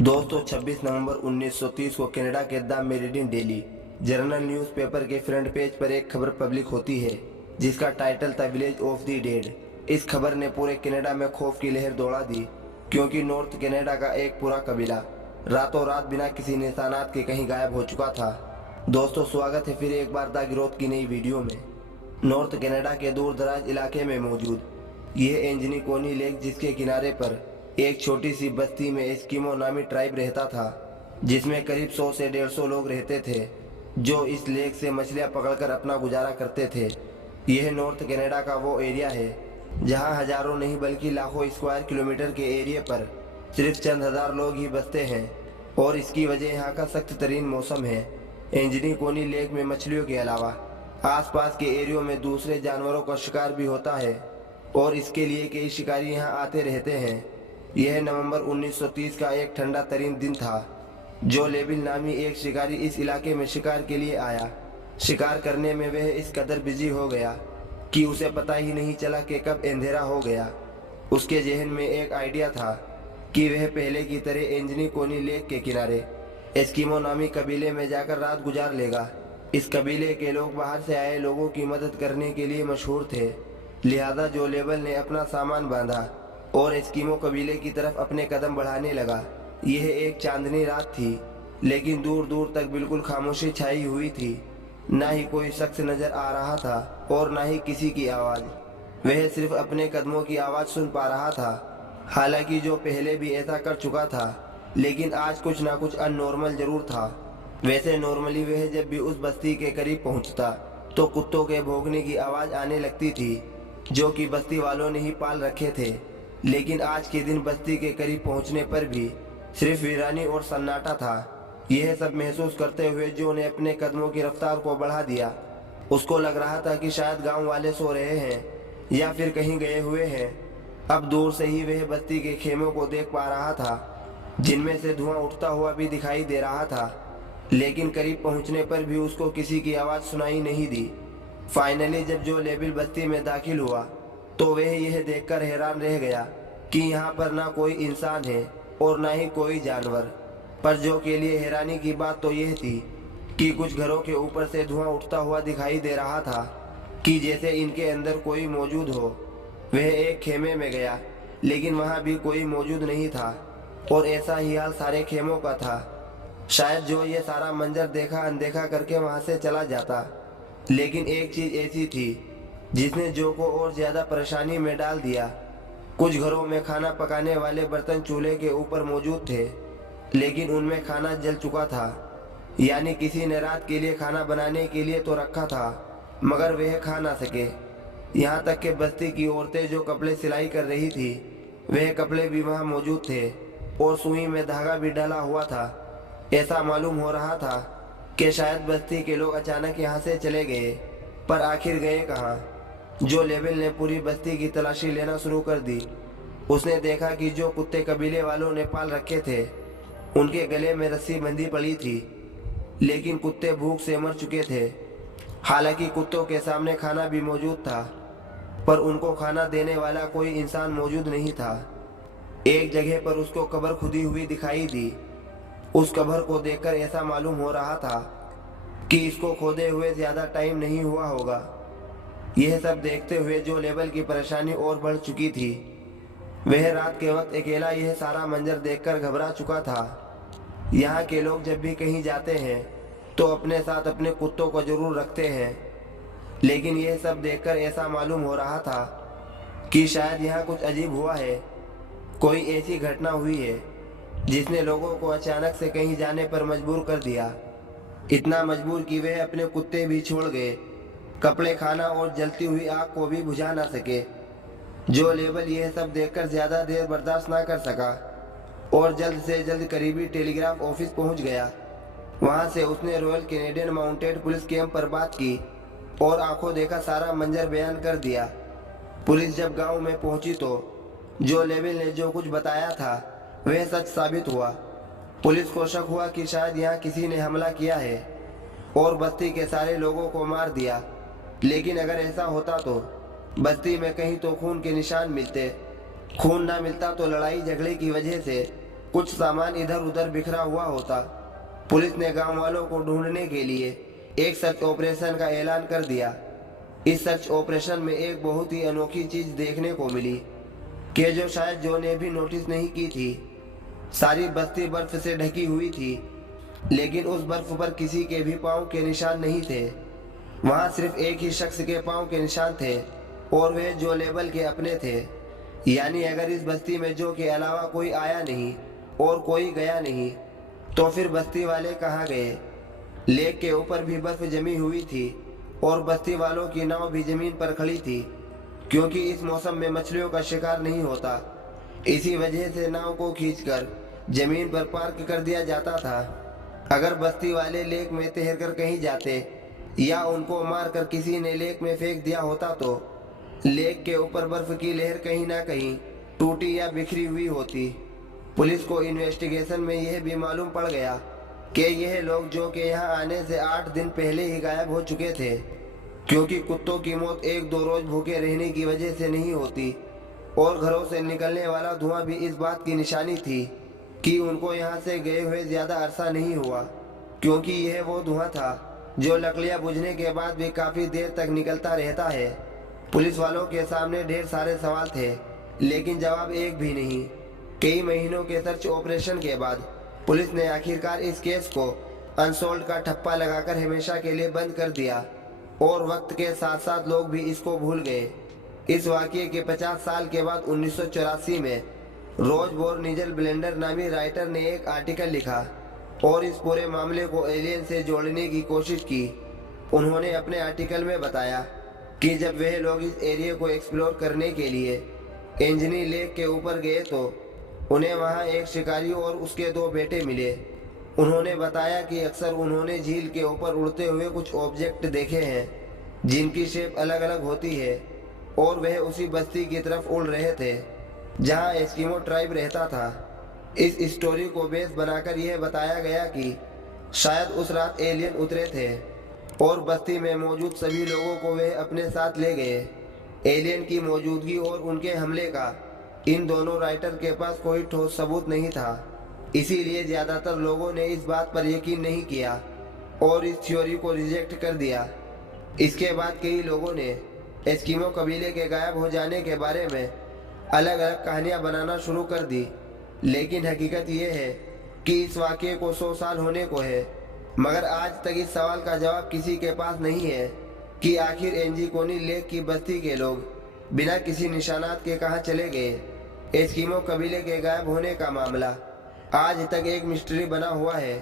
दोस्तों 26 नवंबर 1930 को कनाडा के the meridian daily journal newspaper के फ्रंट पेज पर एक खबर पब्लिक होती है जिसका टाइटल था विलेज ऑफ द डेड। इस खबर ने पूरे कनाडा में खौफ की लहर दौड़ा दी क्योंकि नॉर्थ कनाडा का एक पूरा कबीला रातों रात बिना किसी निशानात के कहीं गायब हो चुका था। दोस्तों स्वागत है फिर एक बार द गिरोथ की नई वीडियो में। नॉर्थ कनाडा के दूर दराज इलाके में मौजूद यह एंजनीकोनी लेक जिसके किनारे पर एक छोटी सी बस्ती में एस्किमो नामी ट्राइब रहता था जिसमें करीब 100 से 150 लोग रहते थे जो इस लेक से मछलियां पकड़कर अपना गुजारा करते थे। यह नॉर्थ कनाडा का वो एरिया है जहां हजारों नहीं बल्कि लाखों स्क्वायर किलोमीटर के एरिया पर सिर्फ चंद हजार लोग ही बसते हैं और इसकी वजह यहाँ का सख्त तरीन मौसम है। एंजनीकोनी लेक में मछलियों के अलावा आसपास के एरियो में दूसरे जानवरों का शिकार भी होता है और इसके लिए कई शिकारी यहाँ आते रहते हैं। यह नवंबर 1930 का एक ठंडा तरीन दिन था जो लेविल नामी एक शिकारी इस इलाके में शिकार के लिए आया। शिकार करने में वह इस कदर बिजी हो गया कि उसे पता ही नहीं चला कि कब अंधेरा हो गया। उसके जहन में एक आइडिया था कि वह पहले की तरह एंजनीकोनी लेक के किनारे एस्किमो नामी कबीले में जाकर रात गुजार लेगा। इस कबीले के लोग बाहर से आए लोगों की मदद करने के लिए मशहूर थे, लिहाजा जो लेवल ने अपना सामान बांधा और एस्किमो कबीले की तरफ अपने कदम बढ़ाने लगा। यह एक चांदनी रात थी लेकिन दूर दूर तक बिल्कुल खामोशी छाई हुई थी। ना ही कोई शख्स नजर आ रहा था और ना ही किसी की आवाज। वह सिर्फ अपने कदमों की आवाज सुन पा रहा था। हालांकि जो पहले भी ऐसा कर चुका था लेकिन आज कुछ ना कुछ अननॉर्मल जरूर था। वैसे नॉर्मली वह जब भी उस बस्ती के करीब पहुंचता तो कुत्तों के भौंकने की आवाज आने लगती थी जो कि बस्ती वालों ने ही पाल रखे थे। लेकिन आज के दिन बस्ती के करीब पहुंचने पर भी सिर्फ वीरानी और सन्नाटा था। यह सब महसूस करते हुए जो ने अपने कदमों की रफ्तार को बढ़ा दिया। उसको लग रहा था कि शायद गांव वाले सो रहे हैं या फिर कहीं गए हुए हैं। अब दूर से ही वह बस्ती के खेमों को देख पा रहा था जिनमें से धुआं उठता हुआ भी दिखाई दे रहा था, लेकिन करीब पहुंचने पर भी उसको किसी की आवाज सुनाई नहीं दी। फाइनली जब जो लेविल बस्ती में दाखिल हुआ तो वह यह देखकर हैरान रह गया कि यहाँ पर ना कोई इंसान है और ना ही कोई जानवर। पर जो के लिए हैरानी की बात तो यह थी कि कुछ घरों के ऊपर से धुआं उठता हुआ दिखाई दे रहा था कि जैसे इनके अंदर कोई मौजूद हो। वह एक खेमे में गया लेकिन वहाँ भी कोई मौजूद नहीं था और ऐसा ही हाल सारे खेमों का था। शायद जो ये सारा मंजर देखा अनदेखा करके वहाँ से चला जाता, लेकिन एक चीज ऐसी थी जिसने जो को और ज्यादा परेशानी में डाल दिया। कुछ घरों में खाना पकाने वाले बर्तन चूल्हे के ऊपर मौजूद थे लेकिन उनमें खाना जल चुका था, यानी किसी ने रात के लिए खाना बनाने के लिए तो रखा था मगर वह खा ना सके। यहाँ तक कि बस्ती की औरतें जो कपड़े सिलाई कर रही थी वह कपड़े भी वहाँ मौजूद थे और सुई में धागा भी डाला हुआ था। ऐसा मालूम हो रहा था कि शायद बस्ती के लोग अचानक यहाँ से चले गए, पर आखिर गए कहाँ। जो लेवल ने पूरी बस्ती की तलाशी लेना शुरू कर दी। उसने देखा कि जो कुत्ते कबीले वालों ने पाल रखे थे उनके गले में रस्सी बंधी पड़ी थी, लेकिन कुत्ते भूख से मर चुके थे। हालांकि कुत्तों के सामने खाना भी मौजूद था पर उनको खाना देने वाला कोई इंसान मौजूद नहीं था। एक जगह पर उसको कब्र खुदी हुई दिखाई दी। उस कब्र को देखकर ऐसा मालूम हो रहा था कि इसको खोदे हुए ज्यादा टाइम नहीं हुआ होगा। यह सब देखते हुए जो लेवल की परेशानी और बढ़ चुकी थी। वह रात के वक्त अकेला यह सारा मंजर देखकर घबरा चुका था। यहाँ के लोग जब भी कहीं जाते हैं तो अपने साथ अपने कुत्तों को जरूर रखते हैं, लेकिन यह सब देखकर ऐसा मालूम हो रहा था कि शायद यहाँ कुछ अजीब हुआ है। कोई ऐसी घटना हुई है जिसने लोगों को अचानक से कहीं जाने पर मजबूर कर दिया। इतना मजबूर कि वह अपने कुत्ते भी छोड़ गए, कपड़े, खाना और जलती हुई आग को भी बुझा ना सके। जो लेवल यह सब देखकर ज्यादा देर बर्दाश्त ना कर सका और जल्द से जल्द करीबी टेलीग्राफ ऑफिस पहुंच गया। वहां से उसने royal Canadian mounted police camp पर बात की और आंखों देखा सारा मंजर बयान कर दिया। पुलिस जब गांव में पहुंची तो जो लेवल ने जो कुछ बताया था वह सच साबित हुआ। पुलिस को शक हुआ कि शायद यहाँ किसी ने हमला किया है और बस्ती के सारे लोगों को मार दिया, लेकिन अगर ऐसा होता तो बस्ती में कहीं तो खून के निशान मिलते। खून ना मिलता तो लड़ाई झगड़े की वजह से कुछ सामान इधर उधर बिखरा हुआ होता। पुलिस ने गांव वालों को ढूंढने के लिए एक सर्च ऑपरेशन का ऐलान कर दिया। इस सर्च ऑपरेशन में एक बहुत ही अनोखी चीज देखने को मिली कि जो शायद जो ने भी नोटिस नहीं की थी। सारी बस्ती बर्फ से ढकी हुई थी, लेकिन उस बर्फ पर किसी के भी पांव के निशान नहीं थे। वहां सिर्फ एक ही शख्स के पांव के निशान थे और वे जो लेबल के अपने थे। यानी अगर इस बस्ती में जो के अलावा कोई आया नहीं और कोई गया नहीं, तो फिर बस्ती वाले कहाँ गए। लेक के ऊपर भी बर्फ जमी हुई थी और बस्ती वालों की नाव भी जमीन पर खड़ी थी, क्योंकि इस मौसम में मछलियों का शिकार नहीं होता। इसी वजह से नाव को खींचकर जमीन पर पार्क कर दिया जाता था। अगर बस्ती वाले लेक में तैरकर कहीं जाते या उनको मारकर किसी ने लेक में फेंक दिया होता, तो लेक के ऊपर बर्फ की लहर कहीं ना कहीं टूटी या बिखरी हुई होती। पुलिस को इन्वेस्टिगेशन में यह भी मालूम पड़ गया कि यह लोग जो कि यहाँ आने से 8 दिन पहले ही गायब हो चुके थे, क्योंकि कुत्तों की मौत 1-2 रोज भूखे रहने की वजह से नहीं होती और घरों से निकलने वाला धुआं भी इस बात की निशानी थी कि उनको यहाँ से गए हुए ज्यादा अरसा नहीं हुआ, क्योंकि यह वो धुआं था जो लकड़ियाँ बुझने के बाद भी काफी देर तक निकलता रहता है। पुलिस वालों के सामने ढेर सारे सवाल थे, लेकिन जवाब एक भी नहीं। कई महीनों के सर्च ऑपरेशन के बाद पुलिस ने आखिरकार इस केस को अनसोल्ड का ठप्पा लगाकर हमेशा के लिए बंद कर दिया और वक्त के साथ साथ लोग भी इसको भूल गए। इस वाकये के 50 साल के बाद 1984 में रोजबोर निजल ब्लेंडर नामी राइटर ने एक आर्टिकल लिखा और इस पूरे मामले को एलियन से जोड़ने की कोशिश की। उन्होंने अपने आर्टिकल में बताया कि जब वह लोग इस एरिया को एक्सप्लोर करने के लिए एंजनी लेक के ऊपर गए, तो उन्हें वहां एक शिकारी और उसके 2 बेटे मिले। उन्होंने बताया कि अक्सर उन्होंने झील के ऊपर उड़ते हुए कुछ ऑब्जेक्ट देखे हैं जिनकी शेप अलग अलग होती है, और वह उसी बस्ती की तरफ उड़ रहे थे जहां एस्किमो ट्राइब रहता था। इस स्टोरी को बेस बनाकर यह बताया गया कि शायद उस रात एलियन उतरे थे और बस्ती में मौजूद सभी लोगों को वे अपने साथ ले गए। एलियन की मौजूदगी और उनके हमले का इन दोनों राइटर के पास कोई ठोस सबूत नहीं था, इसीलिए ज्यादातर लोगों ने इस बात पर यकीन नहीं किया और इस थ्योरी को रिजेक्ट कर दिया। इसके बाद कई लोगों ने एस्किमो कबीले के गायब हो जाने के बारे में अलग अलग कहानियां बनाना शुरू कर दी, लेकिन हकीकत यह है कि इस वाकये को 100 साल होने को है, मगर आज तक इस सवाल का जवाब किसी के पास नहीं है कि आखिर एंजिकोनी लेक की बस्ती के लोग बिना किसी निशानात के कहां चले गए। एस्किमो कबीले के गायब होने का मामला आज तक एक मिस्ट्री बना हुआ है।